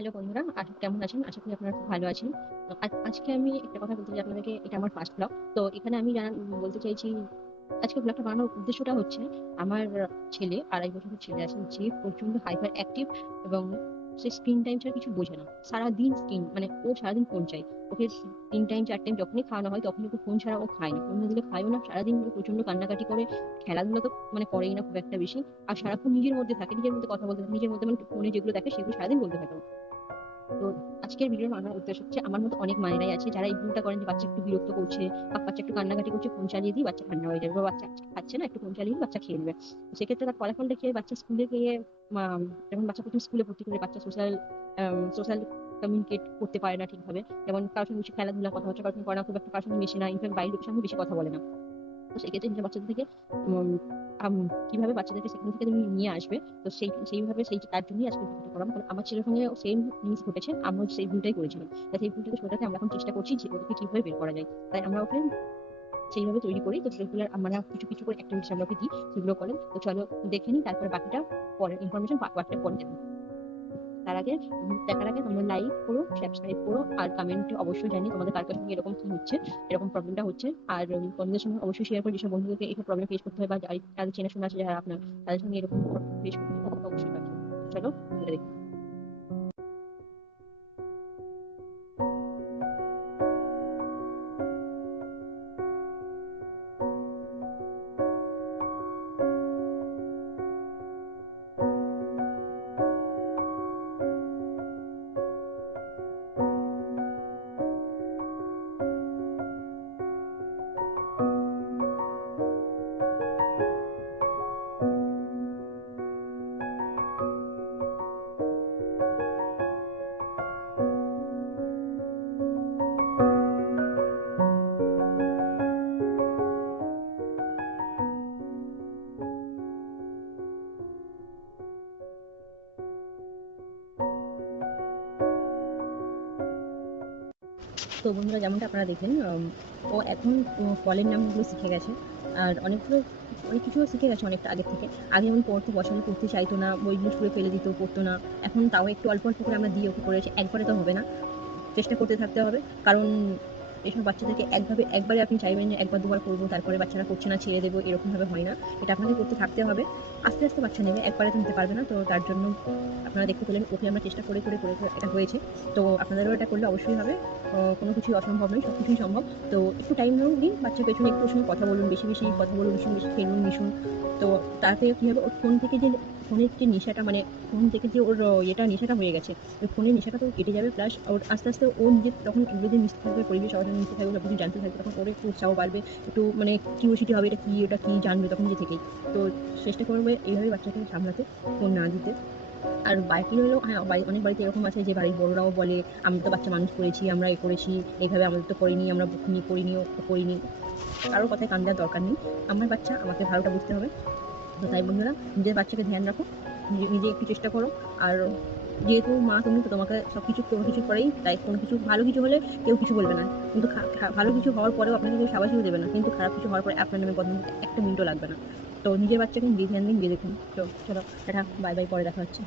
Hello বন্ধুরা, কেমন আছেন? আশা করি আপনারা খুব ভালো আছেন। আজকে আমি একটা কথা বলতে চাই আপনাদেরকে। এটা আমার ফার্স্ট ব্লগ। তো এখানে আমি বলতে চাইছি, আজকে ব্লগটা বানানোর উদ্দেশ্যটা হচ্ছে, আমার ছেলে, 2.5 বছরের ছেলে আছে, যে প্রচন্ড হাইপার অ্যাক্টিভ এবং সে স্ক্রিন টাইম ছাড়া কিছু বোঝে না। সারাদিন স্ক্রিন, মানে ও সারাদিন ফোন চাই। ওকে 3 টাইম 4 টাইম যখনই খাওয়ানো হয় তখনই ওকে ফোন ছাড়া ও খায় না। ফোন না দিলে খায়ও না। সারাদিন ও প্রচন্ড কান্নাকাটি করে। খেলাধুলা তো মানে করেই না খুব একটা বেশি। আর সারাক্ষণ নিজের মধ্যে থাকে, নিজের মধ্যে কথা বলতে থাকে, নিজের মধ্যে মানে ফোনে যেগুলো দেখে সেগুলো সারাদিন বলতে থাকে। তো আজকের ভিডিও বানানোর উদ্দেশ্য হচ্ছে, আমার মতো অনেক মায়েরাই আছে যারা এই ভুলটা করেন যে বাচ্চা একটু বিরক্ত করছে বা বাচ্চা একটু কান্নাকাটি করছে, ফোন চালিয়ে দিই, বাচ্চা ঠান্ডা হয়ে যাবে, বা বাচ্চা খাচ্ছে না, একটু ফোন চালিয়ে দিই, বাচ্চা খেয়ে নেবে। তো সেক্ষেত্রে তার ফলাফলটা কি হয়? বাচ্চা স্কুলে গিয়ে যখন বাচ্চা প্রথম স্কুলে ভর্তি করে, বাচ্চা সোশ্যাল সোশ্যাল কমিউনিকেট করতে পারে না ঠিকভাবে। যেমন কারোর সঙ্গে বেশি খেলাধুলা, কথাবার্তা কারোর সঙ্গে করে না, খুব একটা কারোর সঙ্গে মেশে না, ইনফ্যাক্ট বাইরের লোকের সঙ্গে বেশি কথা বলে না। তো সেক্ষেত্রে নিজের বাচ্চাদের থেকে উম, কিভাবে বাচ্চাদেরকে সেখান থেকে তুমি নিয়ে আসবে, তো সেইভাবে তার জন্যই আজকে ভিডিওটা করা। কারণ আমার ছেলের সঙ্গে সেম জিনিস ঘটেছে, আমরা সেই ভুলটাই করেছিলাম। তাই সেই ভুলটাকে শোধাতে আমরা এখন চেষ্টা করছি যে ওদেরকে কিভাবে বের করা যায়। তাই আমরা ওকে সেইভাবে তৈরি করি। তো রেগুলার আমরা কিছু কিছু করে অ্যাক্টিভিটিস আমরা ওকে দিই, সেগুলো করেন। তো চলো দেখে নিই, তারপরে বাকিটা পরে ইনফরমেশন বাকিটা পরে দেবো। তার আগে দেখার আগে তোমরা লাইক করো, সাবস্ক্রাইব করো, আর কমেন্টে অবশ্যই জানিয়ে তোমাদের কার কার সঙ্গে এরকম কি হচ্ছে, এরকম প্রবলেমটা হচ্ছে। আর বন্ধুদের সঙ্গে অবশ্যই শেয়ার করো, যেসব বন্ধুদেরকে এইসব প্রবলেম ফেস করতে হয় বা তাদের চেনাশোনা আছে যারা আপনার, তাদের সঙ্গে এরকম প্রবলেম ফেস করতে হয় তাদেরকে অবশ্যই পাঠিয়ে। চলো ভিডিওটা দেখি। তো বন্ধুরা, যেমনটা আপনারা দেখলেন, ও এখন ফলের নামগুলো শিখে গেছে। আর অনেক কিছুও শিখে গেছে অনেকটা আগের থেকে। আগে যেমন পড়তো, বসালে পড়তে চাইতো না, বইগুলো ছুঁড়ে ফেলে দিত, পড়তো না। এখন তাও একটু অল্প অল্প করে আমরা দিয়ে ওকে করেছি। একবারে তো হবে না, চেষ্টা করতে থাকতে হবে। কারণ এইসব বাচ্চাদেরকে একবারে আপনি চাইবেন যে একবার দুবার করবো, তারপরে বাচ্চারা করছে না ছেড়ে দেবো, এরকম ভাবে হয় না। এটা আপনাকে করতে থাকতে হবে। আস্তে আস্তে বাচ্চা নেবে, একবারে তো নিতে পারবে না। তো তার জন্য আপনারা দেখতে পেলেন, ওকে আমরা চেষ্টা করে করে করে করে এটা হয়েছে। তো আপনাদেরও এটা করলে অবশ্যই হবে। কোনো কিছুই অসম্ভব নয়, সবকিছুই সম্ভব। তো একটু টাইম দিন বাচ্চার পেছনে, একটু ওর সঙ্গে কথা বলুন, বেশি বেশি কথা বলুন, বেশি বেশি খেলুন, মিশুন। তো তাতে কি হবে, ওর ফোনের যে নেশাটা, মানে ফোন থেকে যে ওর এটা নেশাটা হয়ে গেছে, ওই ফোনের নেশাটা তো কেটে যাবে। প্লাস ওর আস্তে আস্তে ও নিজে তখন এগুলো দিয়ে মিশতে থাকবে, পরিবেশ সবার সঙ্গে মিশতে থাকবে, সবকিছু জানতে থাকবে, তখন ওর একটু উৎসাহ বাড়বে, একটু মানে কিউরিওসিটি হবে, এটা কি ওটা কি জানবে তখন নিজে থেকেই। তো চেষ্টা করবে এইভাবে বাচ্চাকে সামলাতে, ফোন না দিতে। আর বাকি হলো, হ্যাঁ, অনেক বাড়িতে এরকম আছে যে বাড়ির বড়রাও বলে, আমরা তো বাচ্চা মানুষ করেছি, আমরা এ করেছি, এইভাবে আমাদের তো করিনি, আমরা বকিনি, করিনি, ও করিনি। কারোর কথায় কান দেওয়ার দরকার নেই। আমার বাচ্চা, আমাকে ভালোটা বুঝতে হবে। তো তাই বন্ধুরা, নিজের বাচ্চাকে ধ্যান রাখো, নিজে একটু চেষ্টা করো। আর যেহেতু মা তুমি, তো তোমাকে সবকিছু কোনো কিছু করেই, তাই কোনো কিছু ভালো কিছু হলে কেউ কিছু বলবে না। কিন্তু ভালো কিছু হওয়ার পরেও আপনাকে কেউ সাবাসিও দেবে না, কিন্তু খারাপ কিছু হওয়ার পরে আপনার নামে বদনাম করতে একটা মিনিটও লাগবে না। তো নিজের বাচ্চাকে নিজে ধ্যান দিন, নিজে দেখুন। তো চলো, এটা বাই বাই, পরে দেখা হচ্ছে।